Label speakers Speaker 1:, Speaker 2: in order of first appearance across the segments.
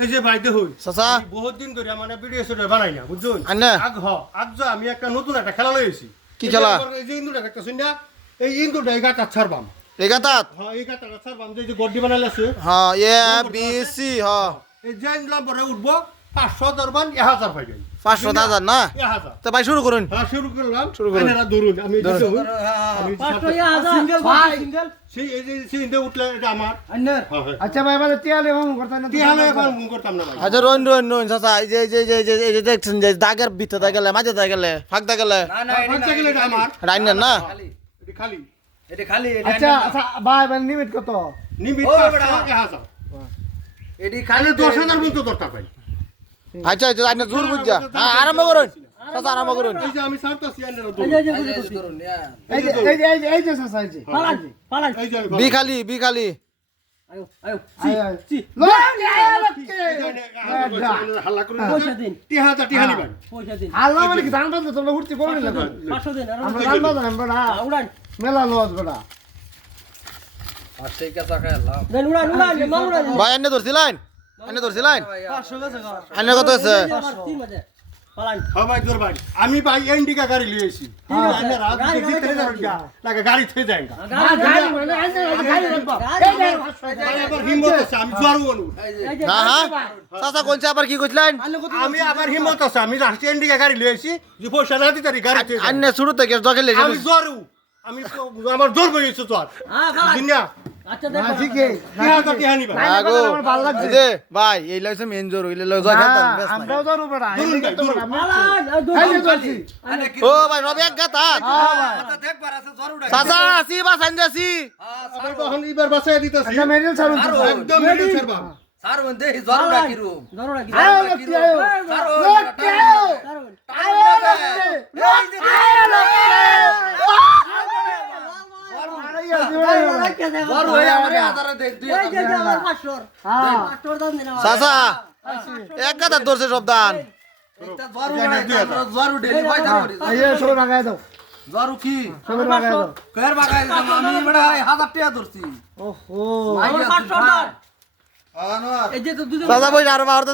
Speaker 1: এই যে ভাই দেখুন
Speaker 2: চাচা।
Speaker 1: বহুত দিন ধরে মানে ভিডিও সেটা বানাই না বুঝছেন? আগ হ আগ যা আমি একটা নতুন একটা খেলা লইছি
Speaker 2: কি খেলা?
Speaker 1: এই যে ইন্দুরটা দেখতেছেন না এই ইন্দুরটা এই গাটা ছাড়বাম
Speaker 2: এগাতাত
Speaker 1: হ্যাঁ এই গাটাটা ছাড়বাম যে এই গড্ডি বানাইলে আছে
Speaker 2: হ্যাঁ এ বি সি হ।
Speaker 1: এই যে নম্বরে উঠবো পাঁচশো দরবান এক হাজার পাই যাই
Speaker 2: পাঁচশো হাজার না? তো ভাই শুরু করুন।
Speaker 1: হ্যাঁ শুরু করলাম।
Speaker 2: শুরু করুন।
Speaker 1: আপনারা ধরুন আমি দেখুন আমি
Speaker 3: পাঁচশো
Speaker 1: সাথে-
Speaker 4: ভাই।
Speaker 3: সিঙ্গেল
Speaker 1: সেই এই যে সেই উঠলে এটা আমার।
Speaker 4: আন্নার আচ্ছা ভাই এবারে তিয়ালে এবং করতে না
Speaker 1: করতাম না ভাই।
Speaker 2: আচ্ছা রোন রোন রোন চাচা এই যে যে যে এই যে যে দেখছেন যে দাগের ভিতরে দাগেলে মাঝে দাগেলে ফাঁক দাগেলে
Speaker 4: না না
Speaker 1: পাঁচ গেলে এটা আমার।
Speaker 2: রাইনার না?
Speaker 4: খালি।
Speaker 1: এটা খালি।
Speaker 4: এটা খালি
Speaker 5: আচ্ছা আচ্ছা ভাই কত?
Speaker 1: হাজার।
Speaker 4: এটি
Speaker 1: খালি
Speaker 4: খালি
Speaker 1: দশ হাজার পর্যন্ত দরকার ভাই।
Speaker 2: আচ্ছা আচ্ছা জোর বুঝছা হ্যাঁ আরম্ভ করুন চাচা আরম্ভ করুন
Speaker 1: এই যে আমি সারতাছি
Speaker 3: এই যে, এই যে,
Speaker 4: এই
Speaker 3: এই
Speaker 4: যে
Speaker 3: যে,
Speaker 4: ধরুন ইয়া
Speaker 5: এই যে এই যে এই যে এই যে চাচা এই যে
Speaker 3: পালান পালান
Speaker 1: এই যে আমি
Speaker 2: বি খালি বি খালি
Speaker 3: আয়ো আয়ো
Speaker 5: আয়, আয়।
Speaker 3: সি
Speaker 5: লোকে
Speaker 1: হাল্লা করে
Speaker 3: পয়সা দিন
Speaker 1: টিহাটা টিহানি ভাই
Speaker 3: পয়সা দিন
Speaker 5: আল্লাহ মানে কি দান দান তোমরা উঠতে করবে না
Speaker 3: পাঁচশো দিন
Speaker 5: আমরা দান দান আমরা না
Speaker 3: উড়ান
Speaker 5: মেলা লজ বড়া
Speaker 4: আর সেই কাঁচা খাইলাম
Speaker 3: দেন উড়ান উড়ান মা
Speaker 2: ভাই এনে ধরছিলেন এনে ধরছিলেন এনে কত আছে
Speaker 1: হ্যাঁ আমি ভাই এন্ডিকা গাড়ি লিয়েছি গাড়ি থেকে যায়
Speaker 5: মানে
Speaker 1: আবার আমি
Speaker 2: হ্যাঁ হ্যাঁ চাচা কি কইছিলেন
Speaker 1: আমি আবার হিম্মত আছে আমি রাষ্ট্রীয় এন্ডিকা গাড়ি লিয়েছি যে পয়সা না দিতে গাড়ি থেকে।
Speaker 2: আন্নে শুরু থেকে
Speaker 1: আমি জোয়ারও আমি জোর
Speaker 3: হ্যাঁ আচ্ছা
Speaker 2: আগো
Speaker 5: আমার
Speaker 2: মেন জোর
Speaker 1: ভাই,
Speaker 5: তো
Speaker 3: আর দুই
Speaker 4: আচ্ছা হ্যাঁ
Speaker 5: আচ্ছা।
Speaker 1: একদম
Speaker 3: পাঁচশো দাম এই যে তো দুজন
Speaker 2: চাচা বই আর মারতে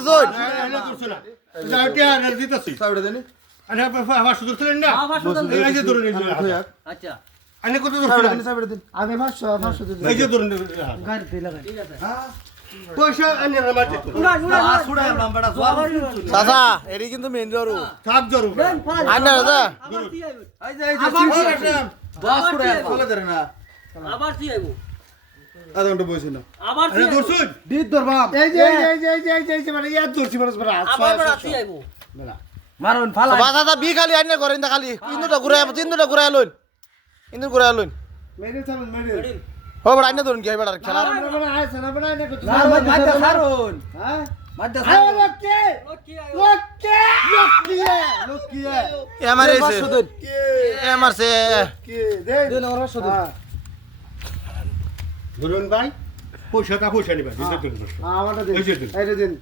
Speaker 1: না এটা টিহাটা দিতেছি
Speaker 4: সাইডে দেনি
Speaker 1: আরে আমার শুধু ছিলেন না?
Speaker 3: আমার পাঁচশো দাম
Speaker 1: এই যে ধরুন এই যে
Speaker 3: আচ্ছা।
Speaker 1: আনে কত
Speaker 5: আগে পাঁচশো পাঁচশো দিতে
Speaker 1: এই যে ধরুন
Speaker 5: গাড়িতে লাগাই
Speaker 3: ঠিক আছে
Speaker 1: পয়সা আনে না মাঝে
Speaker 3: উড়ান উড়ান
Speaker 4: আ ছুড়ে এলাম বেটা জরু
Speaker 2: চাচা এরি কিন্তু মেন জোর দাদা
Speaker 3: আবার
Speaker 4: এই যে এই যে
Speaker 3: আবার
Speaker 4: সিঙ্গেল
Speaker 3: কি আইবো?
Speaker 4: দশ
Speaker 3: আবার কি আইবো
Speaker 1: আধা ঘণ্টা বসে না
Speaker 3: আবার কি
Speaker 1: আরে
Speaker 4: দিত ধরবাম
Speaker 5: এই যে এই যে এই যে এই যে এই যে মানে ইয়াদ ধরছি মানে বড়া
Speaker 3: আবার বড় কি আইবো
Speaker 4: মারুন ফালা
Speaker 2: বা দাদা বি খালি আন্নে করেন দা খালি ইন্দুটা ঘুরে তিনটা ঘুরে লইন ইন্দু ঘুরে লইন
Speaker 5: মেরিল ছাড়ুন মেরিল
Speaker 2: ও বড় আন্নে ধরুন কি হয় খেলা।
Speaker 5: আইছে না বড়া এনে কত
Speaker 4: মাদ্দা সারুন
Speaker 5: হ্যাঁ?
Speaker 4: মাদ্দা সারুন
Speaker 5: লোকে
Speaker 3: কি
Speaker 5: লোকে লোকে লোকে
Speaker 2: এ আমার এসে। এ
Speaker 5: কে দে দে না ওরা শুধু
Speaker 1: ধরুন ভাই পয়সাটা পয়সা নিবা দিতে দিন
Speaker 5: আমারটা দিন।
Speaker 1: এই দিন।